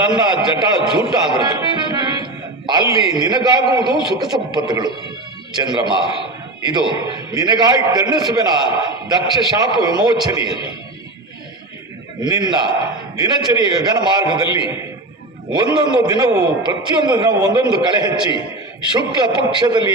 ನನ್ನ ಜಟ ಜೂಟ ಆಗಿರುತ್ತದೆ. ಅಲ್ಲಿ ನಿನಗಾಗುವುದು ಸುಖ ಸಂಪತ್ತುಗಳು. ಚಂದ್ರಮ್ಮ, ಇದು ನಿನಗಾಗಿ ಕರ್ಣಿಸುವೆನ ದಕ್ಷ ಶಾಪ ವಿಮೋಚನೆಯನ್ನು. ನಿನ್ನ ದಿನಚರಿಯ ಗಗನ ಮಾರ್ಗದಲ್ಲಿ ಒಂದೊಂದು ದಿನವೂ ಪ್ರತಿಯೊಂದು ದಿನವೂ ಒಂದೊಂದು ಕಳೆ ಹಚ್ಚಿ ಶುಕ್ಲ ಪಕ್ಷದಲ್ಲಿ